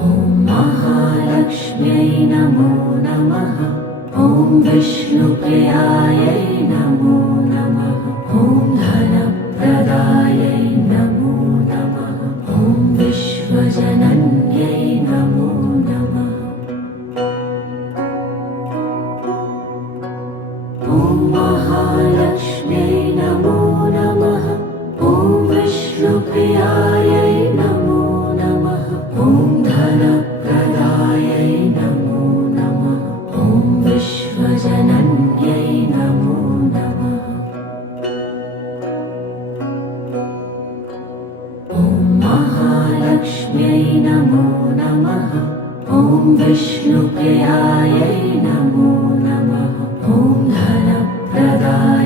ॐ महालक्ष्म्यै नमो नमः। ॐ विष्णुप्रियायै नमो नमः। ॐ धनप्रदायै नमो नमः। ॐ विश्वजनन्यै नमो नमः। ॐ महालक्ष्म्यै नमो नमः। ॐ विष्णुप्रियायै नमो नमः। ॐ धनप्रदायै नमो नमः। ॐ विश्वजनन्यै नमो नमः। ॐ महालक्ष्म्यै नमो नमः। ॐ विष्णुप्रियायै नमो नमः। ॐ धनप्रदायै